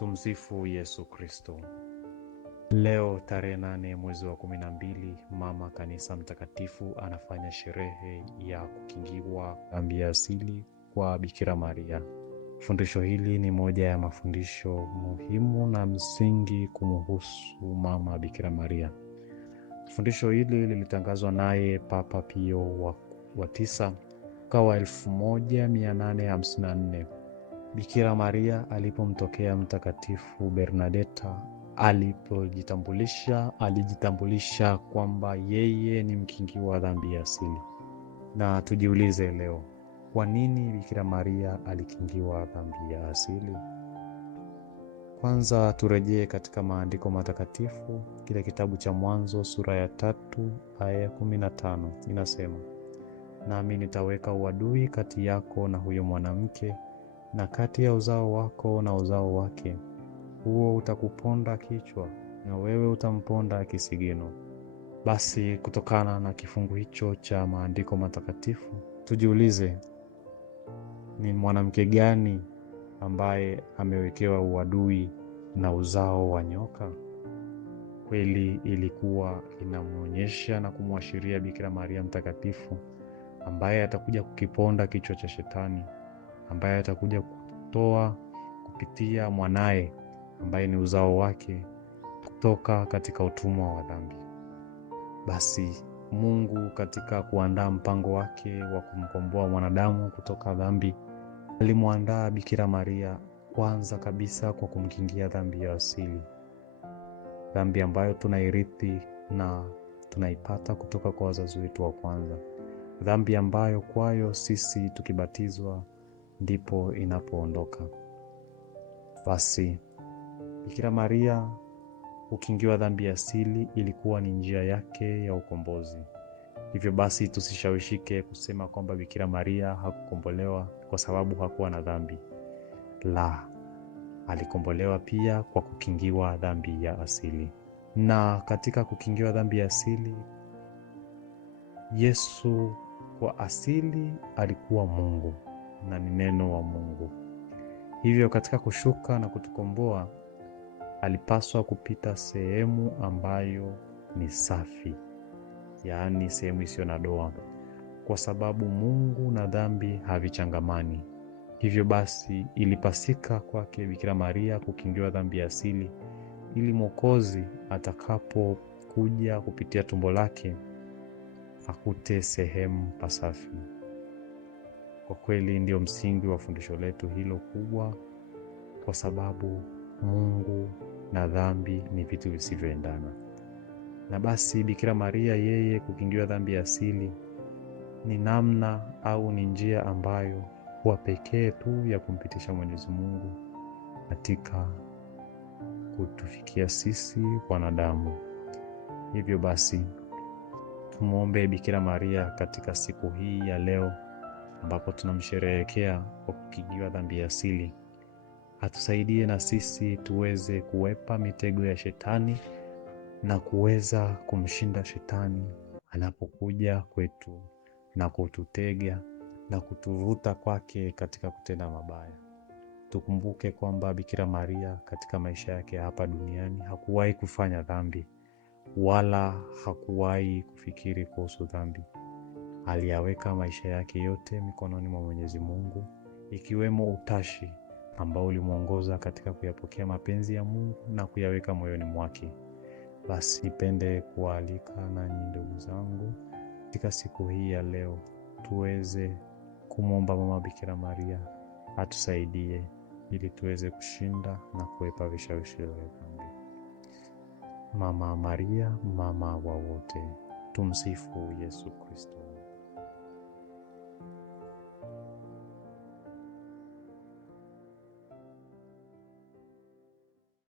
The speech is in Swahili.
Tumsifu Yesu Kristo. Leo tarehe 8 mwezi wa 12, Mama Kanisa Mtakatifu anafanya sherehe ya kukingiwa dhambi ya asili kwa Bikira Maria. Fundisho hili ni moja ya mafundisho muhimu na msingi kumhusu Mama Bikira Maria. Fundisho hili lilitangazwa naye Papa Pio wa 9 mwaka 1854. Bikira Maria alipomtokea Mtakatifu Bernadeta alijitambulisha kwamba yeye ni mkingi wa dhambi ya asili. Na tujiulize leo, kwa nini Bikira Maria alikingiwa dhambi ya asili? Kwanza turejee katika maandiko matakatifu, kile kitabu cha Mwanzo sura ya 3 aya 15 inasema, nami nitaweka uadui kati yako na huyo mwanamke, na kati ya uzao wako na uzao wake, huo utakuponda kichwa na wewe utamponda kisigino. Basi kutokana na kifungu hicho cha maandiko matakatifu, tujiulize, ni mwanamke gani ambaye amewekewa uadui na uzao wa nyoka? Kweli ilikuwa inamuonyesha na kumwashiria Bikira Maria mtakatifu, ambaye atakuja kukiponda kichwa cha Shetani, ambaye atakuja kutoa kupitia mwanaye ambaye ni uzao wake kutoka katika utumwa wa dhambi. Basi Mungu katika kuandaa mpango wake wa kumkomboa mwanadamu kutoka dhambi, alimwandaa Bikira Maria kwanza kabisa kwa kumkingia dhambi ya asili, dhambi ambayo tunairithi na tunaipata kutoka kwa wazazi wetu wa kwanza, dhambi ambayo kwayo sisi tukibatizwa ndipo inapoondoka. Basi Bikira Maria kukingiwa dhambi ya asili ilikuwa ni njia yake ya ukombozi. Hivyo basi tusishawishike kusema kwamba Bikira Maria hakukombolewa kwa sababu hakuwa na dhambi. La, alikombolewa pia kwa kukingiwa dhambi ya asili. Na katika kukingiwa dhambi ya asili, Yesu kwa asili alikuwa Mungu na ni neno wa Mungu. Hivyo katika kushuka na kutukomboa, alipaswa kupita sehemu ambayo ni safi, yaani sehemu isiyo na doa, kwa sababu Mungu na dhambi havichangamani. Hivyo basi ilipasika kwake Bikira Maria kukingiwa dhambi ya asili, ili Mwokozi atakapokuja kupitia tumbo lake akute sehemu pasafi. Kwa kweli ndio msingi wa fundisho letu hilo kubwa, kwa sababu Mungu na dhambi ni vitu visivyoendana. Na basi Bikira Maria yeye kukingiwa dhambi ya asili ni namna au ni njia ambayo huwa pekee tu ya kumpitisha Mwenyezi Mungu katika kutufikia sisi wanadamu. Hivyo basi tumuombe Bikira Maria katika siku hii ya leo ambapo tunamsherehekea kwa kukingiwa dhambi ya asili, atusaidie na sisi tuweze kuepa mitego ya Shetani na kuweza kumshinda Shetani anapokuja kwetu na kututega na kutuvuta kwake katika kutenda mabaya. Tukumbuke kwamba Bikira Maria katika maisha yake hapa duniani hakuwahi kufanya dhambi wala hakuwahi kufikiri kuhusu dhambi. Aliyaweka maisha yake yote mikononi mwa Mwenyezi Mungu, ikiwemo utashi ambao ulimuongoza katika kuyapokea mapenzi ya Mungu na kuyaweka moyoni mwake. Basi nipende kualika nanyi ndugu zangu, katika siku hii ya leo tuweze kumwomba Mama Bikira Maria atusaidie ili tuweze kushinda na kuepa vishawishi vya dhambi. Mama Maria, mama wa wote. Tumsifu Yesu Kristo.